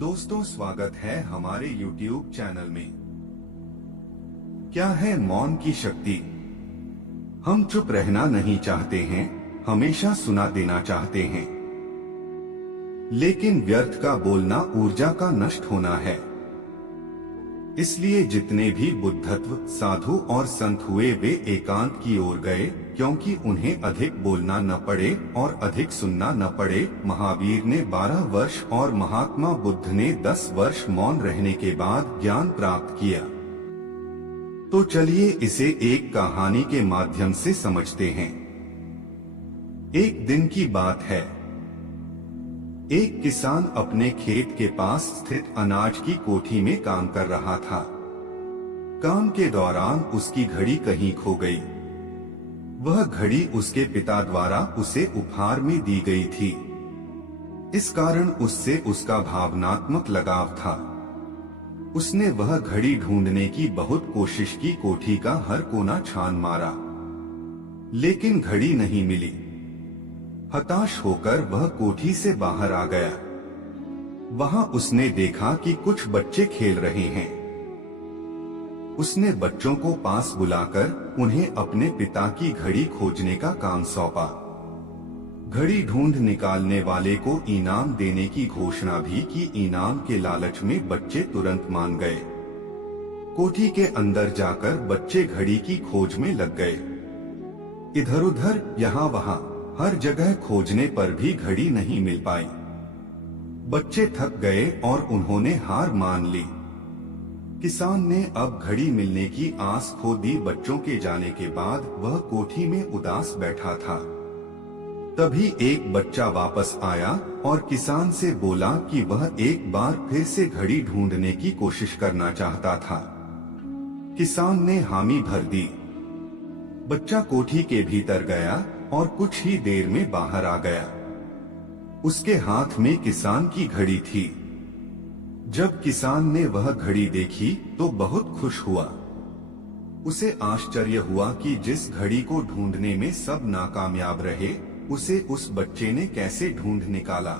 दोस्तों, स्वागत है हमारे YouTube चैनल में। क्या है मौन की शक्ति? हम चुप रहना नहीं चाहते हैं, हमेशा सुना देना चाहते हैं, लेकिन व्यर्थ का बोलना ऊर्जा का नष्ट होना है। इसलिए जितने भी बुद्धत्व साधु और संत हुए वे एकांत की ओर गए, क्योंकि उन्हें अधिक बोलना न पड़े और अधिक सुनना न पड़े। महावीर ने 12 वर्ष और महात्मा बुद्ध ने 10 वर्ष मौन रहने के बाद ज्ञान प्राप्त किया। तो चलिए इसे एक कहानी के माध्यम से समझते हैं। एक दिन की बात है। एक किसान अपने खेत के पास स्थित अनाज की कोठी में काम कर रहा था। काम के दौरान उसकी घड़ी कहीं खो गई। वह घड़ी उसके पिता द्वारा उसे उपहार में दी गई थी। इस कारण उससे उसका भावनात्मक लगाव था। उसने वह घड़ी ढूंढने की बहुत कोशिश की, कोठी का हर कोना छान मारा, लेकिन घड़ी नहीं मिली। हताश होकर वह कोठी से बाहर आ गया। वहां उसने देखा कि कुछ बच्चे खेल रहे हैं। उसने बच्चों को पास बुलाकर उन्हें अपने पिता की घड़ी खोजने का काम सौंपा। घड़ी ढूंढ निकालने वाले को इनाम देने की घोषणा भी की। इनाम के लालच में बच्चे तुरंत मान गए। कोठी के अंदर जाकर बच्चे घड़ी की खोज में लग गए। इधर उधर यहाँ वहाँ हर जगह खोजने पर भी घड़ी नहीं मिल पाई। बच्चे थक गए और उन्होंने हार मान ली। किसान ने अब घड़ी मिलने की आस खो दी। बच्चों के जाने के बाद वह कोठी में उदास बैठा था। तभी एक बच्चा वापस आया और किसान से बोला कि वह एक बार फिर से घड़ी ढूंढने की कोशिश करना चाहता था। किसान ने हामी भर दी। बच्चा कोठी के भीतर गया और कुछ ही देर में बाहर आ गया। उसके हाथ में किसान की घड़ी थी। जब किसान ने वह घड़ी देखी तो बहुत खुश हुआ। उसे आश्चर्य हुआ कि जिस घड़ी को ढूंढने में सब नाकामयाब रहे, उसे उस बच्चे ने कैसे ढूंढ निकाला।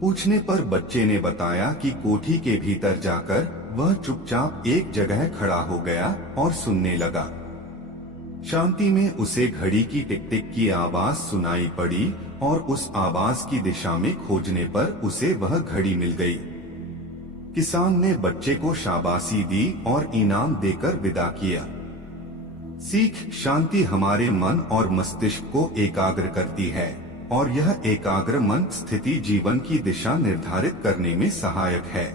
पूछने पर बच्चे ने बताया कि कोठी के भीतर जाकर वह चुपचाप एक जगह खड़ा हो गया और सुनने लगा। शांति में उसे घड़ी की टिक टिक की आवाज सुनाई पड़ी और उस आवाज की दिशा में खोजने पर उसे वह घड़ी मिल गई। किसान ने बच्चे को शाबाशी दी और इनाम देकर विदा किया। सीख: शांति हमारे मन और मस्तिष्क को एकाग्र करती है और यह एकाग्र मन स्थिति जीवन की दिशा निर्धारित करने में सहायक है।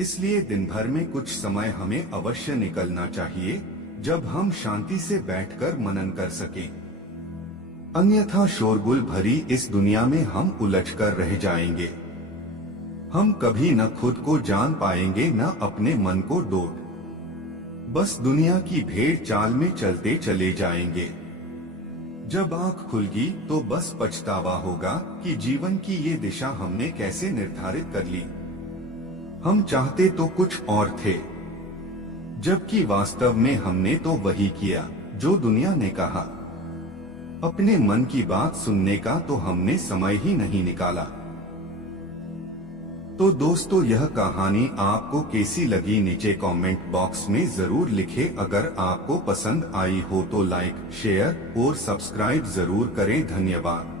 इसलिए दिन भर में कुछ समय हमें अवश्य निकलना चाहिए जब हम शांति से बैठकर मनन कर सकें। अन्यथा शोरगुल भरी इस दुनिया में हम उलझकर रह जाएंगे। हम कभी न खुद को जान पाएंगे न अपने मन को डोट। बस दुनिया की भेड़ चाल में चलते चले जाएंगे। जब आंख खुलगी तो बस पछतावा होगा कि जीवन की ये दिशा हमने कैसे निर्धारित कर ली। हम चाहते तो कुछ और थे, जबकि वास्तव में हमने तो वही किया जो दुनिया ने कहा। अपने मन की बात सुनने का तो हमने समय ही नहीं निकाला। तो दोस्तों, यह कहानी आपको कैसी लगी नीचे कमेंट बॉक्स में जरूर लिखें। अगर आपको पसंद आई हो तो लाइक, शेयर और सब्सक्राइब जरूर करें। धन्यवाद।